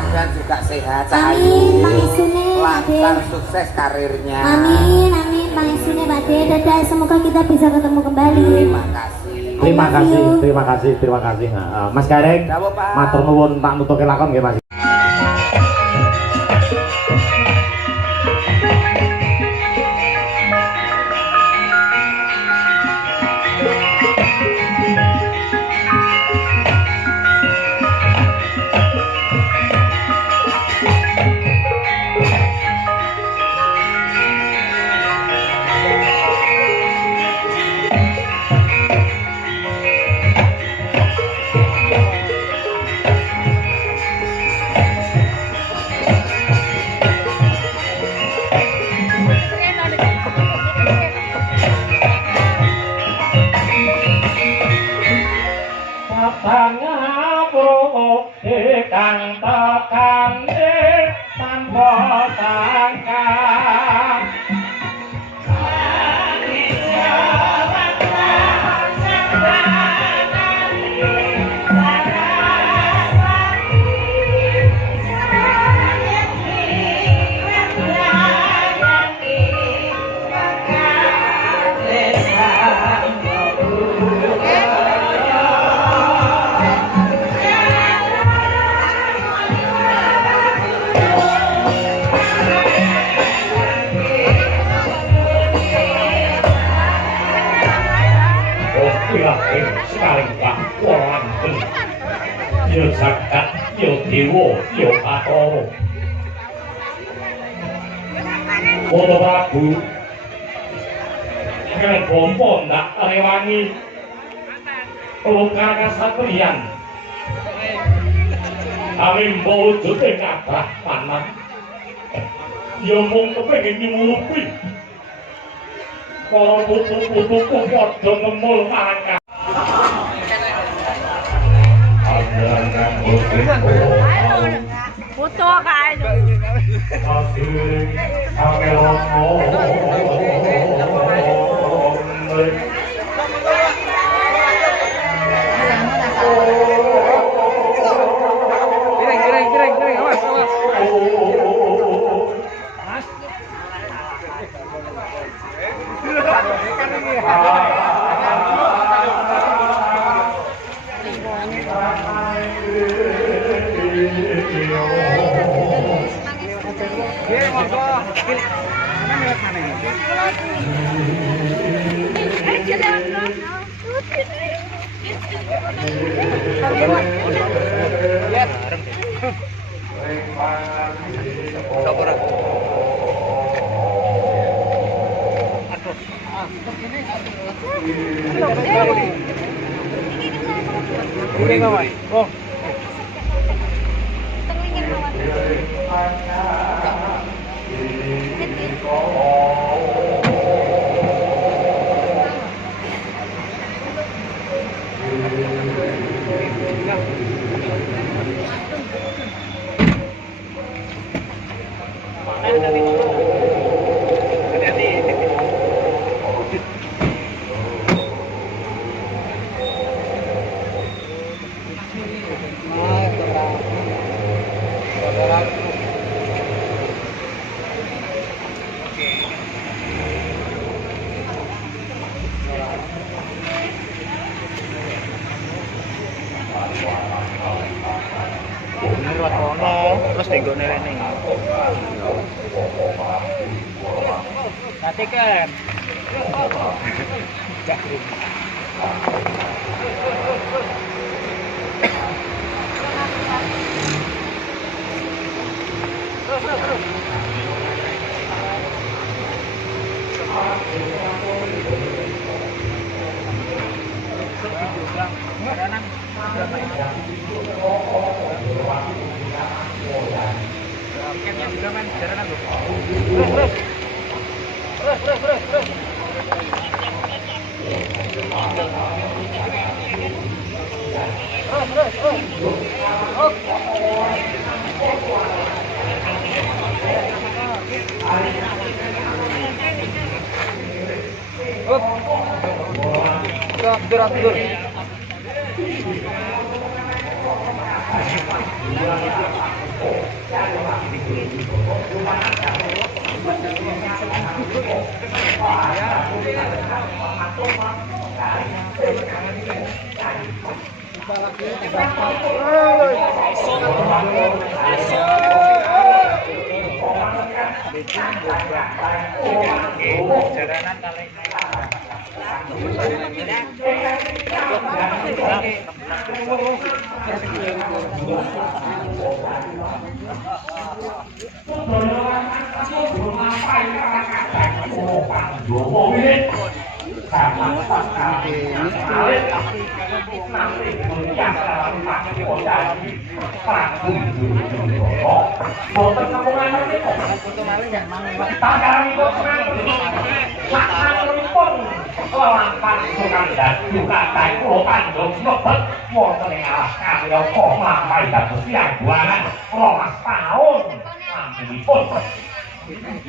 sampean juga sehat, amin, pangesune lancar, sukses karirnya. Amin, amin, pangesune Pakde. Dadah, semoga kita bisa ketemu kembali. Terima kasih. Terima kasih. Nah, Mas Gareng, matur nuwun tak nutuke lakon nggih Mas. Bodo Prabu kalian bompon ndak rewangi pelukana satrian amin wujud ngabah panan ya mung kepengin nyuwupi para putu-putuku padha ngemul mangka foto kae. Terus tenggone rene. Nanti kan.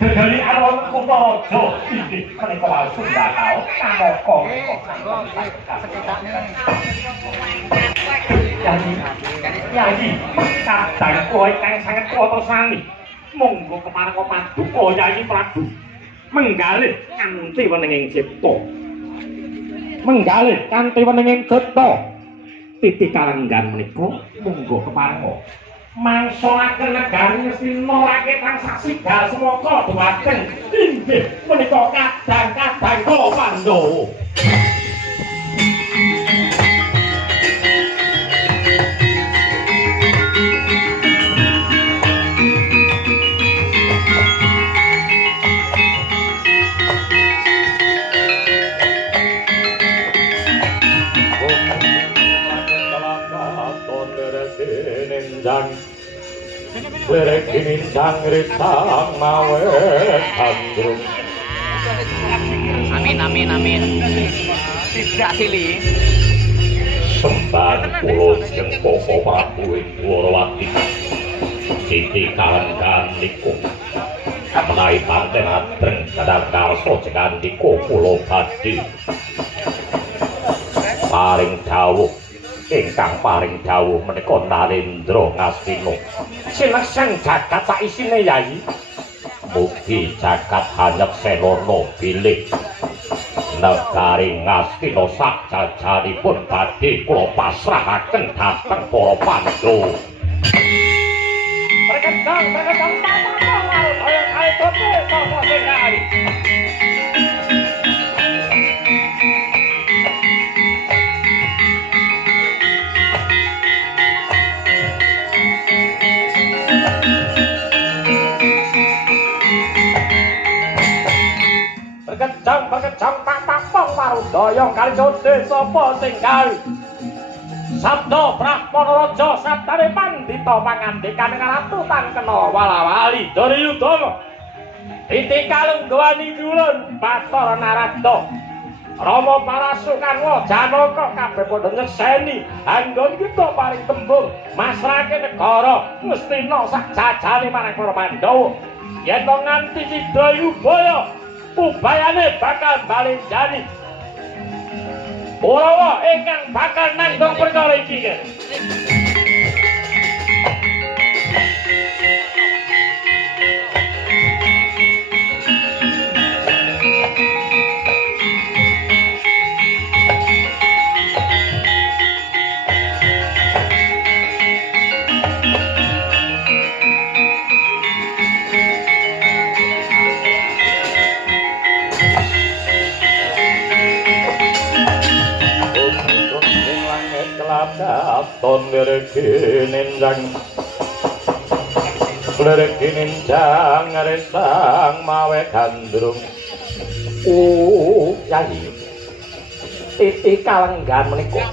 Dari alon Kumaraja inggih menika wau Sundakau Kamaka. Yayi, kadang kowe kang sanget kuwata sami. Monggo kepareng paduka Yayi Prabu. Menggalih kanthi weninging cipta. Menggalih kanthi weninging cipta. Titi kalenggan menika monggo kepareng. Mangsulaken negari mesti norake transaksi gal semangka dumateng inggih menika kadang-kadang kula Pandhawa. Lerekin jangrisang mawe tandrung. Amin. Tidak silih. Sembah pulau jengkoko Prabu Indrawati. Titi kalenggan niku. Menawi panten adreng kadang karso jegandiko pulau badhe. Paring dawuh ingkang paring dawuh menika Narendra Ngastina. Sineksen jagat sak isine Yayi. Mugi jagat hanyep senorno bilih. Negari Ngastina sak jajanipun badhe kula pasrahaken dhateng para Pandhawa. Perkedang ayo tope sapa sing kali. Kejang tak parudaya kali jodhe sapa sing gawe sabda Brahmana Raja sabdane pandita pangandikan ratu tan kena wala-wali Duryudana titi kalungguhani dulun Bathara Narada Rama Parasukan Janaka kabeh padha nyekseni anggon kita paring tembung masrake negara Ngastina sak jajane marang para Pandhawa yen to nganti Sidayubaya ubayane bakal balenjani Urawa ingkang bakal nanggung perkara iki. Ton Lerekinin jang resang mawe gandrung. Yayi titi kalenggan menika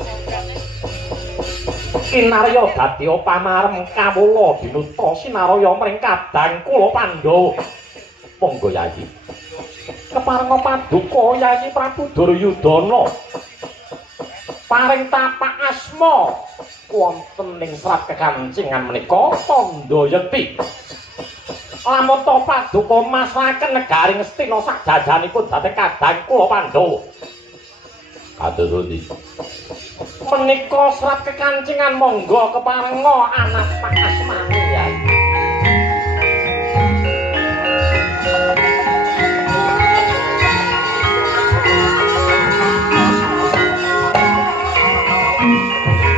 kinarya dadi pamarem kawula binuta sinaraya mring kadang kula Pandhawa. Monggo Yayi keparenga paduka Yayi Prabu Duryudana paring tapak asma wonten ing serat kekancingan menika tandha yekti lamun to paduka masraken negari Ngastina sak jajanipun dhateng kadang kula Pandhawa. Kados pundi menika serat kekancingan monggo keparenga anak pak asmane